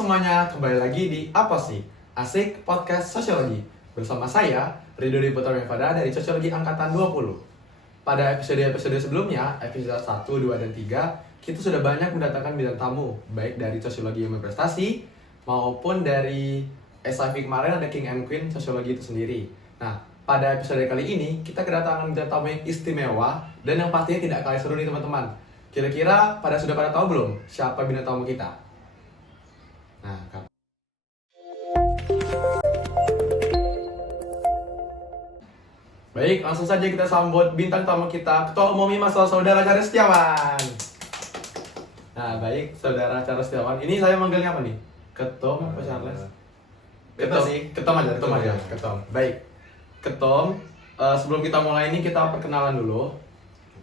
semuanya, kembali lagi di Apa Sih? Asik Podcast Sosiologi. Bersama saya, Ridho Diputra Mevada dari Sosiologi Angkatan 20. Pada episode-episode sebelumnya, episode 1, 2, dan 3, kita sudah banyak mendatangkan bintang tamu, baik dari Sosiologi yang berprestasi, maupun dari SIV kemarin ada King and Queen Sosiologi itu sendiri. Nah, pada episode kali ini, kita kedatangan bintang tamu yang istimewa, dan yang pastinya tidak kalah seru nih teman-teman. Kira-kira sudah pada tahu belum siapa bintang tamu kita? Nah, baik, langsung saja kita sambut bintang tamu kita, Ketua Umum IMAS Saudara Charles Setiawan. Nah, baik, Saudara Charles Setiawan. Ini saya manggilnya apa nih? Ketum apa Charles? Ketum aja. Baik, Ketum. Sebelum kita mulai ini kita perkenalan dulu.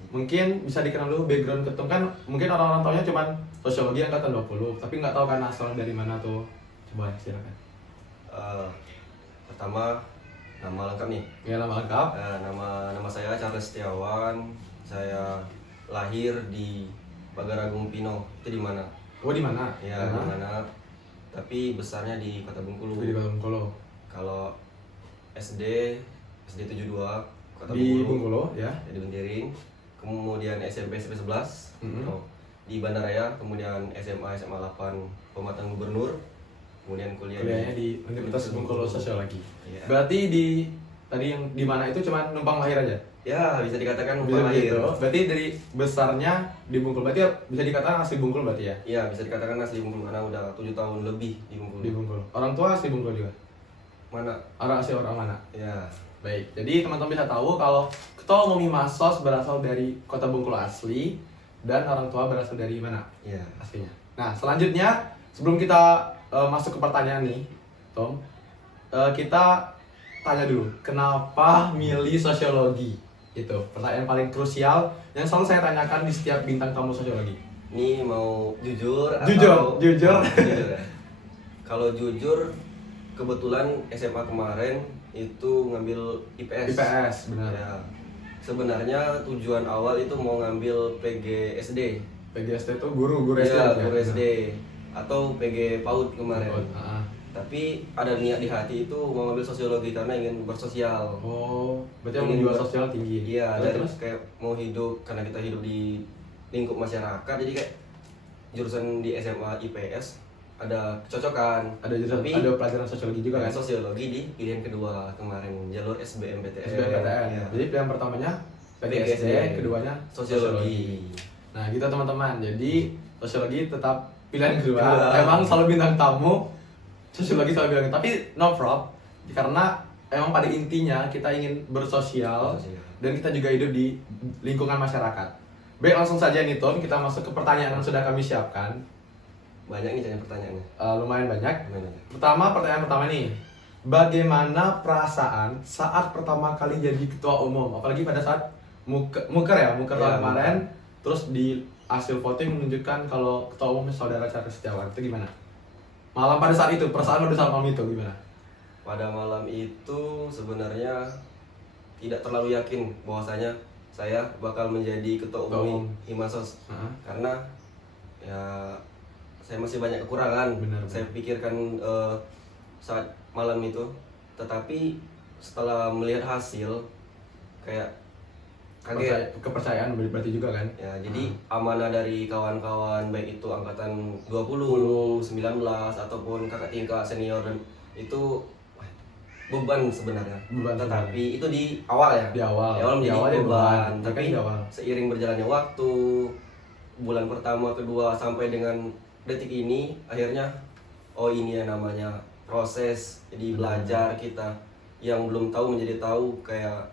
Mungkin bisa dikenal dulu background Ketum, kan mungkin orang-orang taunya cuman Sosiologi Angkatan 20, tapi nggak tahu kan asal dari mana tuh. Coba silakan. Pertama, nama lengkap nih. Ya, nama lengkap. Nama saya Charles Setiawan. Saya lahir di Bagaragung Pino. Itu di mana? Oh, di mana? Ya, di mana. Tapi besarnya di Kota Bengkulu. Di Kota Bengkulu. Kalau SD 72 Kota Di Bengkulu. Bengkulu, ya. Di Bentiring. Kemudian SMP 11. Di Bandaraya, kemudian SMA 8 Pematang Gubernur. Kemudian Kuliahnya di Universitas Bengkulu Sosiologi. Iya. Berarti tadi yang di mana itu cuma numpang lahir aja? Ya, bisa dikatakan Bisa numpang lahir. gitu. Berarti dari besarnya di Bengkulu. Berarti bisa dikatakan asli Bengkulu berarti ya? Iya, bisa dikatakan asli Bengkulu karena udah 7 tahun lebih di Bengkulu. Di Bengkulu. Orang tua asli Bengkulu juga? Mana? Asli orang mana? Ya. Baik, jadi teman-teman bisa tahu kalau Ketua Umum IMASOS berasal dari Kota Bengkulu asli dan orang tua berasal dari mana? Iya. Aslinya. Nah, selanjutnya sebelum kita masuk ke pertanyaan nih, Tom, kita tanya dulu, kenapa milih sosiologi? Itu pertanyaan paling krusial yang selalu saya tanyakan di setiap bintang tamu sosiologi. Ini mau jujur Jujur. Jujur ya. Kalau jujur, kebetulan SMA kemarin itu ngambil IPS. IPS, benar. Ya. Sebenarnya tujuan awal itu mau ngambil PGSD. PGSD itu guru SD. Iya, guru SD atau PG PAUD kemarin. Tapi ada niat di hati itu mau ngambil sosiologi karena ingin bersosial. Oh, berarti Ingin menjual sosial tinggi. Iya, dan terus kayak mau hidup karena kita hidup di lingkup masyarakat, jadi kayak jurusan di SMA IPS ada kecocokan. ada jurusan, Tapi ada pelajaran sosiologi juga kan? Sosiologi di pilihan kedua kemarin, jalur SBMPTN. SBMPTN. Ya. Jadi pilihan pertamanya PGSD, keduanya Sosiologi. Nah, gitu teman-teman. Jadi sosiologi tetap pilihan kedua. Kedua. Emang selalu bintang tamu sosiologi selalu bilang, tapi no problem, karena emang pada intinya kita ingin bersosial dan kita juga hidup di lingkungan masyarakat. Baik, langsung saja nih Ton, kita masuk ke pertanyaan yang sudah kami siapkan. Banyak nih tanya pertanyaannya. Lumayan banyak. Gimana? Pertanyaan pertama nih, bagaimana perasaan saat pertama kali jadi ketua umum? Apalagi pada saat muker tahun kemarin, terus di hasil voting menunjukkan kalau ketua umum Saudara Charles Setiawan. Itu gimana? Malam pada saat itu, perasaan pada saat malam itu gimana? Pada malam itu sebenarnya tidak terlalu yakin bahwasanya saya bakal menjadi ketua umum IMASOS. Karena ya saya masih banyak kekurangan. Benar. Saya pikirkan saat malam itu, tetapi setelah melihat hasil kayak kaget. Kepercayaan berarti juga kan? Ya, jadi amanah dari kawan-kawan baik itu angkatan 20, 19 ataupun kakak tingkat senior dan itu beban sebenarnya. Tetapi itu di awal ya. Di awal menjadi beban. Tapi seiring berjalannya waktu, bulan pertama, kedua sampai dengan detik ini, akhirnya oh ini ya namanya proses. Jadi belajar kita yang belum tahu menjadi tahu, kayak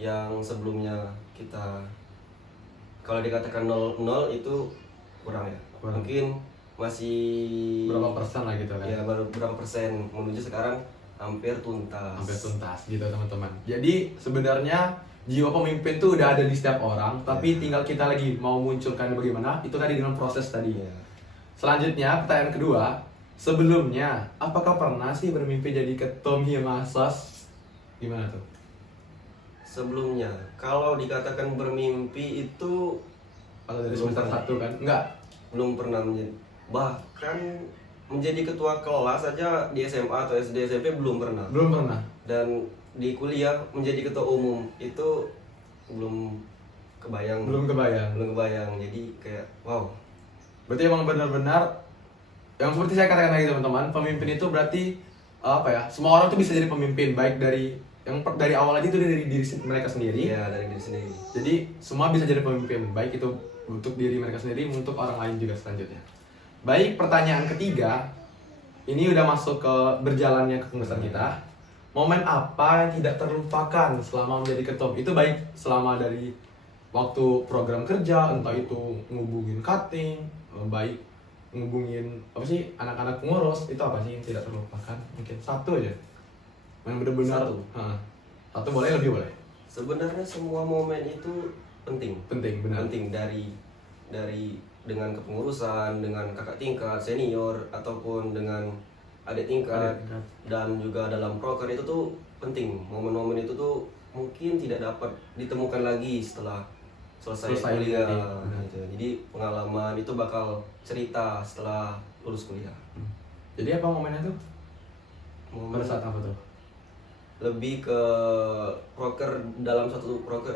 yang sebelumnya kita kalau dikatakan 0 itu kurang ya. Mungkin masih berapa persen lah gitu kan? Ya, baru berapa persen, menuju sekarang hampir tuntas gitu teman-teman. Jadi sebenarnya jiwa pemimpin tuh udah ada di setiap orang, tapi tinggal kita lagi mau munculkan bagaimana, itu tadi dengan proses tadi. Selanjutnya, pertanyaan kedua, sebelumnya apakah pernah sih bermimpi jadi ketua IMASOS? Gimana tuh? Sebelumnya, kalau dikatakan bermimpi itu Kalau dari semester 1 kan? Enggak. belum pernah menjadi. Bahkan menjadi ketua kelas saja di SMA atau SD SMP belum pernah. Belum pernah. Dan di kuliah menjadi ketua umum itu belum kebayang. Belum kebayang. Belum kebayang. Jadi kayak wow. Berarti emang benar-benar yang seperti saya katakan lagi teman-teman, pemimpin itu berarti apa ya? Semua orang tuh bisa jadi pemimpin, baik dari dari awal aja itu dari diri mereka sendiri. Iya, dari diri sendiri. Jadi semua bisa jadi pemimpin, baik itu untuk diri mereka sendiri, untuk orang lain juga selanjutnya. Baik, pertanyaan ketiga. Ini udah masuk ke berjalannya kepengurusan kita. Momen apa yang tidak terlupakan selama menjadi ketum? Itu baik selama dari waktu program kerja, entah itu ngubungin cutting, baik ngubungin apa sih anak-anak pengurus, itu apa sih yang tidak terlupakan? Mungkin satu aja. Yang benar-benar satu boleh, lebih boleh. Sebenarnya semua momen itu penting. Penting, benar. Penting dari dengan kepengurusan, dengan kakak tingkat, senior ataupun dengan adik tingkat dan juga dalam proker itu tuh penting. Momen-momen itu tuh mungkin tidak dapat ditemukan lagi setelah selesai kuliah gitu. Jadi pengalaman itu bakal cerita setelah lulus kuliah. Jadi apa momennya tuh? Momen Pada saat apa tuh? lebih ke proker dalam dua proker.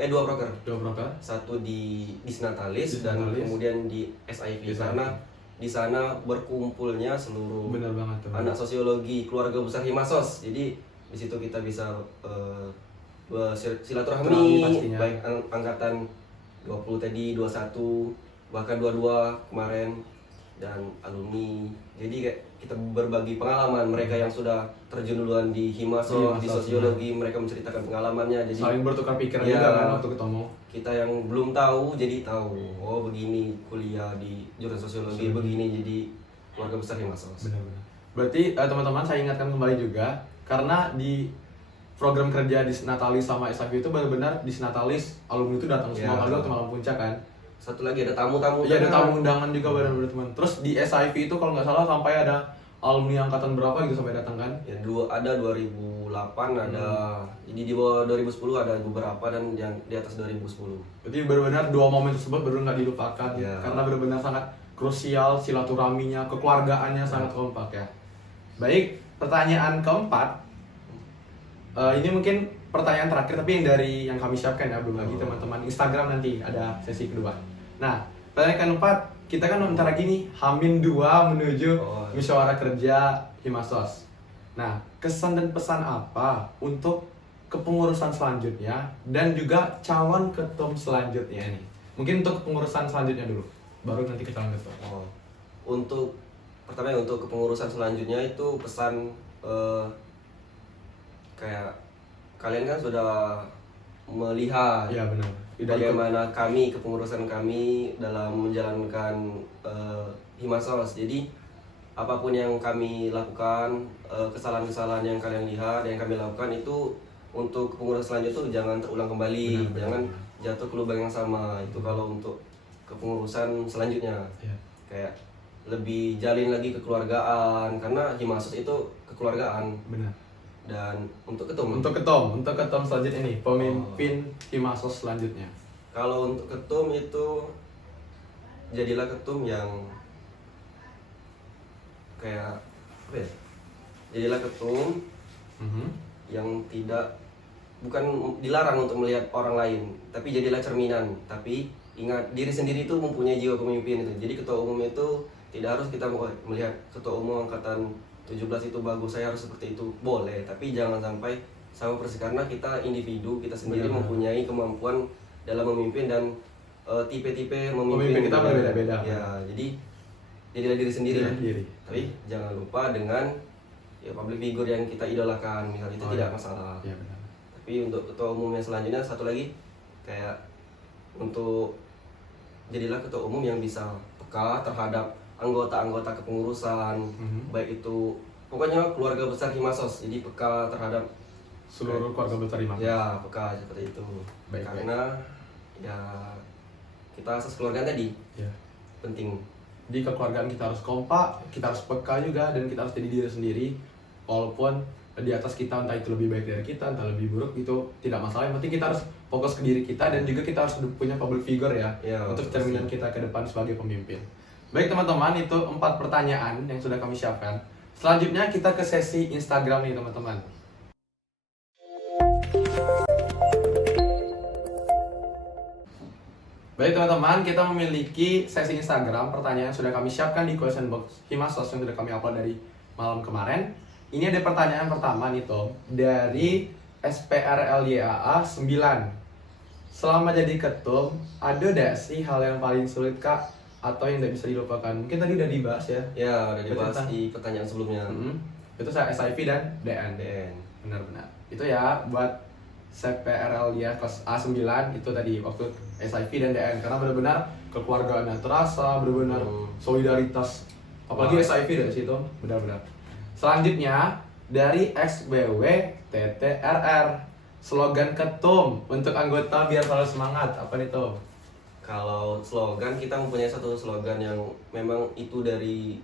Dua proker. Satu di Disnatalis dan kemudian di SIV karena di sana berkumpulnya seluruh benar banget tuh. Anak sosiologi keluarga besar Himasos. Jadi di situ kita bisa silaturahmi baik angkatan 20 tadi, 21, bahkan 22 kemarin dan alumni. Jadi kayak kita berbagi pengalaman mereka yang sudah terjun duluan di Himasos, di sosiologi, mereka menceritakan pengalamannya. Jadi saling bertukar pikiran juga kan waktu ketemu. Kita yang belum tahu jadi tahu. Oh begini kuliah di jurusan sosiologi, begini jadi keluarga besar Himasos. Benar-benar. Berarti teman-teman saya ingatkan kembali juga karena di program kerja di Natalis sama SIV itu benar-benar di Natalis alumni itu datang semua kali ke Malam Puncak kan. Satu lagi ada tamu-tamu. Iya, ada tamu undangan juga benar-benar teman. Terus di SIV itu kalau nggak salah sampai ada alumni angkatan berapa gitu sampai datang kan? Ya ada 2008 ada. Jadi di bawah 2010 ada beberapa dan yang di atas 2010. Berarti benar-benar dua momen tersebut benar nggak dilupakan karena benar-benar sangat krusial silaturahminya, kekeluargaannya sangat kompak ya. Baik, pertanyaan keempat. Ini mungkin pertanyaan terakhir tapi yang kami siapkan ya, belum lagi teman-teman Instagram nanti ada sesi kedua. Nah, pertanyaan keempat, kita kan bentar lagi nih H-2 menuju musyawarah kerja Himasos. Nah, kesan dan pesan apa untuk kepengurusan selanjutnya dan juga calon ketum selanjutnya nih? Mungkin untuk kepengurusan selanjutnya dulu, baru nanti ke calon ketum. Untuk pertama untuk kepengurusan selanjutnya itu pesan kayak kalian kan sudah melihat ya, benar. Bagaimana kami kepengurusan kami dalam menjalankan Himasos. Jadi apapun yang kami lakukan, kesalahan-kesalahan yang kalian lihat yang kami lakukan itu untuk kepengurusan selanjutnya itu jangan terulang kembali, jangan jatuh ke lubang yang sama. Itu kalau untuk kepengurusan selanjutnya kayak lebih jalin lagi kekeluargaan karena Himasos itu kekeluargaan. Benar. Dan untuk ketum selanjutnya nih, pemimpin Himasos selanjutnya. Kalau untuk ketum itu jadilah ketum yang kayak apa ya? Jadilah ketum yang bukan dilarang untuk melihat orang lain, tapi jadilah cerminan. Tapi ingat diri sendiri itu mempunyai jiwa pemimpin itu. Jadi ketua umum itu tidak harus kita melihat ketua umum angkatan 17 itu bagus, saya harus seperti itu, boleh, tapi jangan sampai sama persis karena kita individu, kita sendiri mempunyai kemampuan dalam memimpin dan tipe-tipe memimpin kita berbeda-beda. Ya, jadi jadilah diri sendiri. Tapi jangan lupa dengan public figure yang kita idolakan, misalnya itu tidak masalah. Ya, benar. Tapi untuk ketua umum yang selanjutnya satu lagi kayak untuk jadilah ketua umum yang bisa peka terhadap anggota-anggota kepengurusan, baik itu pokoknya keluarga besar Himasos, jadi peka terhadap seluruh keluarga besar Himasos. Ya, peka seperti itu. Karena ya kita asas keluarga tadi penting. Di kekeluargaan kita harus kompak, kita harus peka juga, dan kita harus jadi diri sendiri. Walaupun di atas kita entah itu lebih baik dari kita, entah lebih buruk, itu tidak masalah. Yang penting kita harus fokus ke diri kita dan juga kita harus punya public figure ya untuk cerminan kita ke depan sebagai pemimpin. Baik teman-teman, itu 4 pertanyaan yang sudah kami siapkan. Selanjutnya kita ke sesi Instagram nih teman-teman. Baik teman-teman, kita memiliki sesi Instagram. Pertanyaan sudah kami siapkan di question box Himasos yang sudah kami upload dari malam kemarin. Ini ada pertanyaan pertama nih Tom, dari SPRLYAA 9. Selama jadi ketum, ada gak sih hal yang paling sulit kak? Atau yang tidak bisa dilupakan? Mungkin tadi udah dibahas ya. Ya, udah dibahas Tentang- di pertanyaan sebelumnya. Itu saya SIP dan DN. Dan Benar-benar. Itu ya buat CPRL ya kelas A9 itu tadi waktu SIP dan DN karena benar-benar kekeluargaan yang terasa, benar-benar solidaritas. Apalagi Wah. SIP dari situ, benar-benar. Selanjutnya dari XBWTTRR, slogan ketum untuk anggota biar selalu semangat. Apa nih Tom? kalau slogan, kita mempunyai satu slogan yang memang itu dari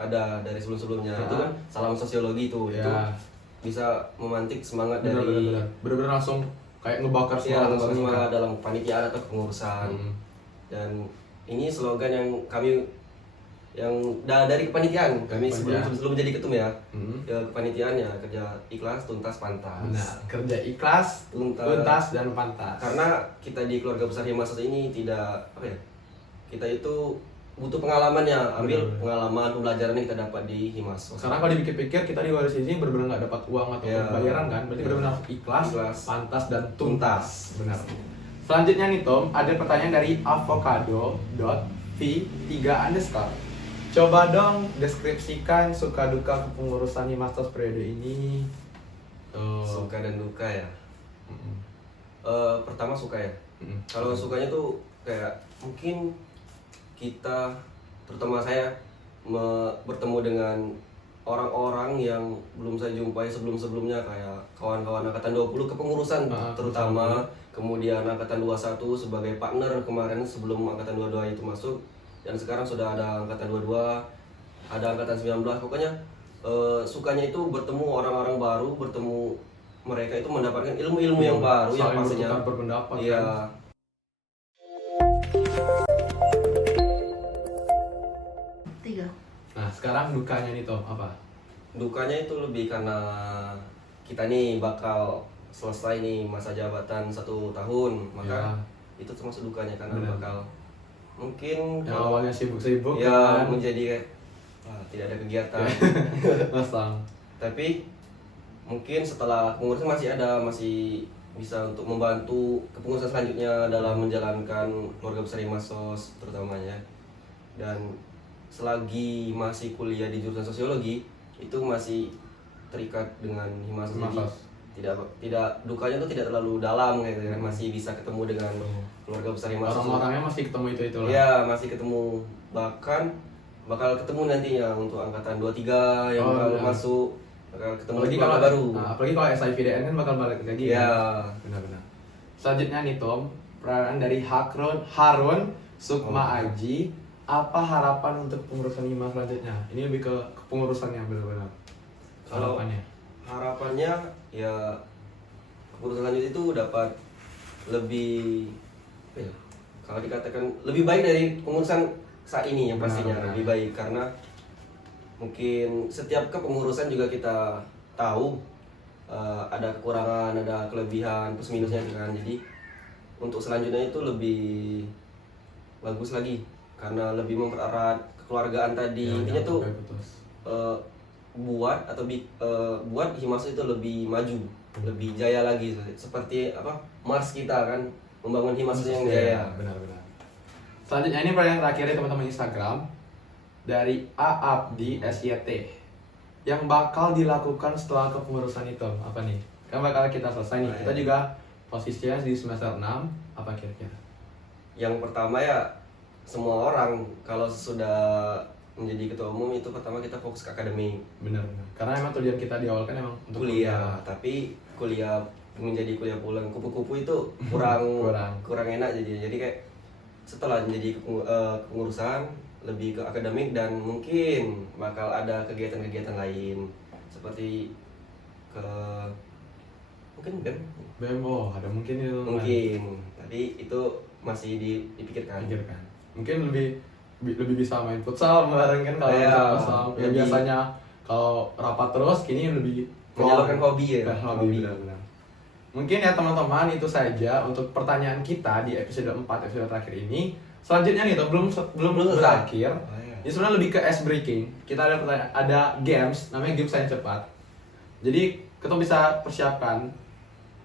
sebelum-sebelumnya. Itu kan salam sosiologi itu. Itu Ya, bisa memantik semangat dari benar-benar. Benar-benar langsung kayak ngebakar ya, semangat. semangat dalam kepanitiaan atau kepengurusan. Dan ini slogan yang kami dari kepanitiaan kami sebelum jadi ketum ya. Ke kepanitiaan ya, kerja ikhlas, tuntas, pantas. Benar, kerja ikhlas, tuntas dan pantas. Karena kita di keluarga besar Himasos ini tidak kita itu butuh pengalaman ya, ambil pengalaman pembelajaran yang kita dapat di Himasos. Karena kalau dipikir-pikir kita di luar sini benar-benar nggak dapat uang atau Ya. bayaran kan, berarti benar-benar ikhlas, pantas dan tuntas. Tuntas. Benar. Selanjutnya nih Tom, ada pertanyaan dari avocado.v3_. Coba dong deskripsikan suka duka kepengurusan Himasos periode ini. Suka dan duka ya. Pertama suka ya. Kalau sukanya tuh kayak mungkin kita, terutama saya, bertemu dengan orang-orang yang belum saya jumpai sebelum-sebelumnya, kayak kawan-kawan angkatan 20 kepengurusan terutama, kemudian angkatan 21 sebagai partner kemarin sebelum angkatan 22 itu masuk, dan sekarang sudah ada angkatan 22, ada angkatan 19. Pokoknya sukanya itu bertemu orang-orang baru, bertemu mereka itu mendapatkan ilmu-ilmu yang baru yang Saling pastinya bertukar berpendapat iya. kan. Tiga. Nah sekarang dukanya nih Tom apa? Dukanya itu lebih karena kita nih bakal selesai nih masa jabatan 1 tahun, maka itu termasuk dukanya karena Benar. bakal mungkin Yang awalnya sibuk-sibuk ya kan. menjadi tidak ada kegiatan. Masang. Tapi mungkin setelah pengurusan masih bisa untuk membantu kepengurusan selanjutnya dalam menjalankan keluarga besar Himasos terutamanya. Dan selagi masih kuliah di jurusan sosiologi itu masih terikat dengan Himasos. Jadi tidak dukanya tuh tidak terlalu dalam gitu kan, masih bisa ketemu dengan keluarga besar Himasos. Orang-orangnya masih ketemu itu lah. Iya, masih ketemu, bahkan bakal ketemu nantinya untuk angkatan 23 yang baru masuk, bakal ketemu Apalagi keluarga kalau baru. apalagi kalau SIVDN kan bakal balik lagi. Iya. Benar-benar. Selanjutnya nih Tom, pertanyaan dari Harun Sukma Aji. Apa harapan untuk pengurusan Hima selanjutnya? Ini lebih ke kepengurusannya benar-benar. Kalau harapannya ya kepengurusan selanjutnya itu dapat lebih kalau dikatakan lebih baik dari pengurusan saat ini yang pastinya. Lebih baik karena mungkin setiap kepengurusan juga kita tahu ada kekurangan, ada kelebihan, plus minusnya kan. Jadi untuk selanjutnya itu lebih bagus lagi karena lebih mempererat kekeluargaan tadi. Intinya tuh buat Himasos itu lebih maju, lebih jaya lagi, seperti Mars kita kan membangun Himasos yang jaya. Benar-benar. Selanjutnya ini pertanyaan terakhir ya teman-teman Instagram dari Aabdi SYT. Yang bakal dilakukan setelah kepengurusan itu apa nih? Kan bakal kita selesai nih. Kita juga posisinya di semester 6, apa kira-kira? Yang pertama ya, semua orang kalau sudah menjadi ketua umum itu pertama kita fokus ke akademik. Benar. Karena emang tujuan kita di awal kan emang untuk kuliah. Tapi kuliah menjadi kuliah pulang kupu-kupu itu kurang enak jadi kayak setelah menjadi kepengurusan lebih ke akademik, dan mungkin bakal ada kegiatan-kegiatan lain seperti mungkin BEM, ada mungkin itu. Mungkin, tapi itu masih dipikirkan. Mungkin lebih lebih bisa main futsal bareng kan kalau Iya, misalnya kosong. Ya lebih- biasanya kalau rapat terus kini lebih Menyalurkan hobi ya. Hobi benar-benar. Mungkin ya teman-teman itu saja untuk pertanyaan kita di episode 4 episode terakhir ini. Selanjutnya nih belum Belum berakhir. Oh, iya. Ini sebenarnya lebih ke ice breaking. Kita ada ada games namanya games yang cepat. Jadi kita bisa persiapkan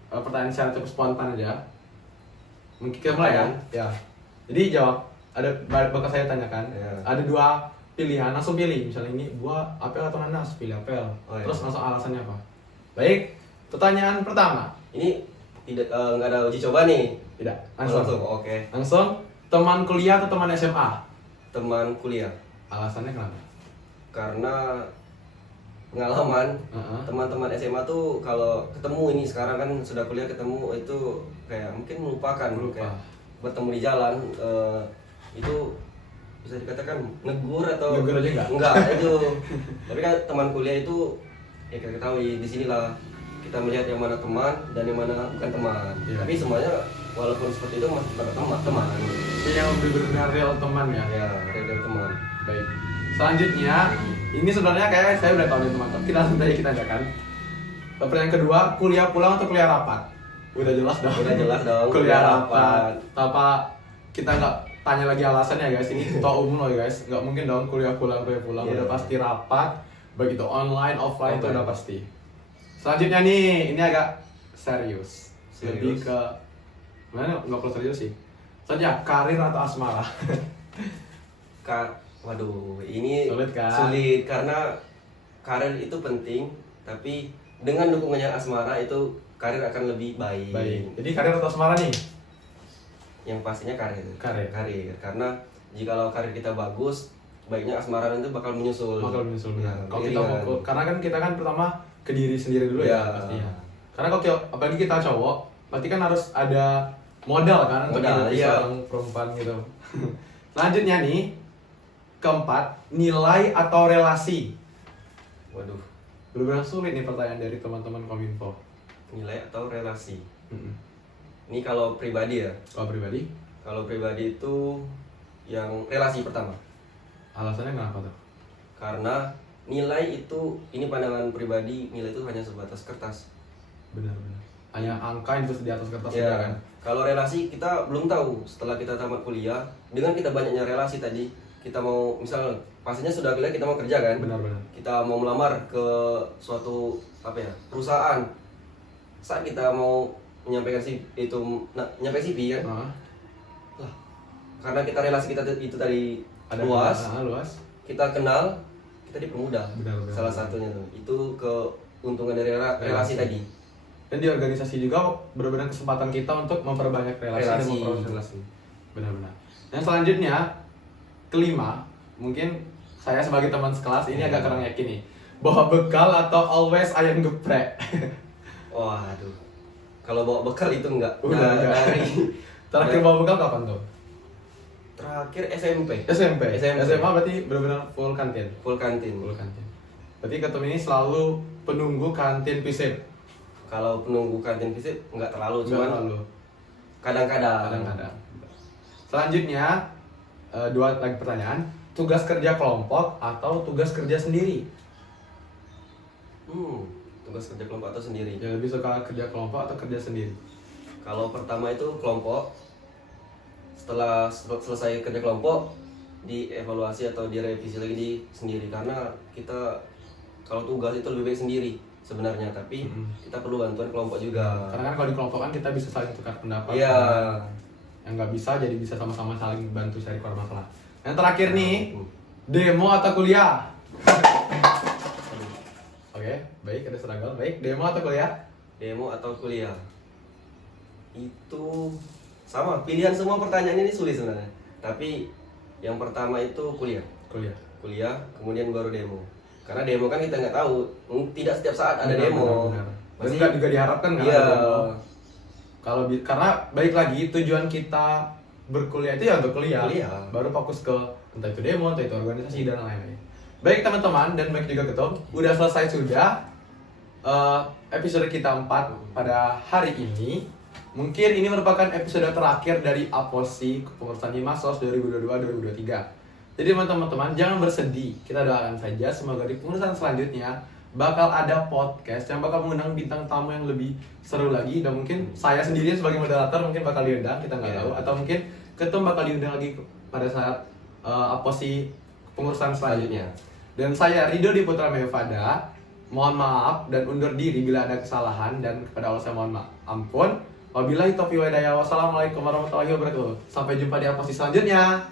pertanyaan secara cepat spontan aja. Mungkin kita mulai ya. Ya. Jadi jawab. Ada bakal saya tanyakan. Ya. Ada 2 pilihan, langsung pilih. Misalnya ini buah apel atau nanas, pilih apel. Oh, iya. Terus langsung alasannya apa. Baik. Pertanyaan pertama. Ini tidak nggak ada uji coba nih. Tidak. Langsung. Oke. Langsung. Teman kuliah atau teman SMA? Teman kuliah. Alasannya kenapa? Karena pengalaman Heeh. teman-teman SMA tuh kalau ketemu ini sekarang kan sudah kuliah ketemu itu kayak mungkin melupakan Lupa. kayak bertemu di jalan itu bisa dikatakan negur atau Negur aja nggak? itu tapi kan teman kuliah itu ya kita ketahui di sinilah kita melihat yang mana teman dan yang mana bukan teman. Iya. Tapi semuanya walaupun seperti itu masih tetap teman. Ini yang benar-benar real teman ya. Ya, real teman. Baik. Selanjutnya, ini sebenarnya kayak saya udah tahu nih teman-teman. Kita langsung aja kita ajakan. Pertanyaan kedua, kuliah pulang atau kuliah rapat? Udah jelas dong. Udah jelas dong. Kuliah rapat. Tanpa kita nggak tanya lagi alasannya guys. Ini ketua umum loh guys. Nggak mungkin dong kuliah pulang. Iya. Udah pasti rapat. Baik itu online, offline itu Offline. udah pasti. Selanjutnya nih, ini agak serius. Serius? Lebih ke mana? Nggak perlu serius sih. Selanjutnya, karir atau asmara? Waduh, ini Sulit kan? Sulit karena karir itu penting, tapi dengan dukungannya asmara itu karir akan lebih baik. Baik. Jadi karir atau asmara nih? Yang pastinya karir. Karir. Karena jikalau karir kita bagus, baiknya asmara itu bakal menyusul. Bakal menyusul benar. Ya, Kalau kita beriringan. mau karena kan kita kan pertama ke diri sendiri dulu ya, Ya. pastinya. Karena kalau apalagi kita cowok, berarti kan harus ada modal kan untuk Modal, hidupi iya. seorang perempuan gitu. Selanjutnya nih, keempat, nilai atau relasi? Waduh, Benar-benar sulit nih pertanyaan dari teman-teman Kominfo. nilai atau relasi. Mm-mm. Ini kalau pribadi ya. Kalau pribadi, Kalau pribadi itu yang relasi pertama. alasannya kenapa tuh? Karena nilai itu, ini pandangan pribadi, nilai itu hanya sebatas kertas. Benar-benar. Hanya angka yang terus di atas kertas Ya, aja kan? kalau relasi kita belum tahu setelah kita tamat kuliah, dengan kita banyaknya relasi tadi, kita mau misal pastinya sudah kuliah kita mau kerja kan, Benar-benar. kita mau melamar ke suatu perusahaan, saat kita mau menyampaikan nyampe CV kan, Nah, lah, karena kita relasi kita itu tadi ada luas, luas. kita kenal, kita dipermudah. Benar-benar. Salah satunya tuh itu keuntungan dari relasi tadi. Dan di organisasi juga benar-benar kesempatan kita untuk memperbanyak relasi dan Relasi. memperluas relasi. Benar-benar. Yang selanjutnya, kelima, mungkin saya sebagai teman sekelas ini agak kurang yakin nih. Bawa bekal atau always ayam geprek? Waduh, kalau bawa bekal itu enggak. Udah, enggak. Terakhir bawa bekal kapan tuh? Terakhir SMP. SMP. SMP. SMA berarti benar-benar full kantin. Full kantin. Full kantin. Berarti ketemu ini selalu penunggu kantin FISIP. Kalau penunggu kantin fisik enggak terlalu, cuman Selalu. kadang-kadang. Kadang-kadang. Selanjutnya, 2 lagi pertanyaan. Tugas kerja kelompok atau tugas kerja sendiri? Tugas kerja kelompok atau sendiri. Yang lebih suka kerja kelompok atau kerja sendiri? Kalau pertama itu kelompok. Setelah selesai kerja kelompok, dievaluasi atau direvisi lagi di sendiri karena kita kalau tugas itu lebih baik sendiri sebenarnya, tapi kita perlu bantuan kelompok juga. Karena kan kalau di kelompok kan kita bisa saling tukar pendapat. Iya. kan. Yang nggak bisa jadi bisa sama-sama saling bantu cari keluar masalah. Yang terakhir nih, demo atau kuliah? Oke, baik ada seragam. Baik, demo atau kuliah? Demo atau kuliah? Itu sama, pilihan semua pertanyaan ini sulit sebenarnya. Tapi yang pertama itu kuliah. Kuliah. Kemudian baru demo. Karena demo kan kita nggak tahu, tidak setiap saat ada demo. Benar. Dan Pasti- nggak juga diharapkan kan Iya. ada demo. Kalau karena baik lagi tujuan kita berkuliah itu ya untuk kuliah. Kuliah. Baru fokus ke entah itu demo, entah itu organisasi dan lain-lain. Baik teman-teman dan baik juga ketum, udah selesai sudah episode kita 4 pada hari ini. Mungkin ini merupakan episode terakhir dari Aposi Kepengurusan Himasos 2022-2023. Jadi teman-teman jangan bersedih, kita doakan saja semoga di pengurusan selanjutnya bakal ada podcast yang bakal mengundang bintang tamu yang lebih seru lagi, dan mungkin saya sendiri sebagai moderator mungkin bakal diundang, kita nggak tahu, atau mungkin ketum bakal diundang lagi pada saat pengurusan selanjutnya. Dan saya Ridho Diputra Mevada, mohon maaf dan undur diri bila ada kesalahan, dan kepada Allah saya mohon ampun. Wabillahi taufiq wa hidayah. Wassalamualaikum warahmatullahi wabarakatuh. Sampai jumpa di apostasi selanjutnya.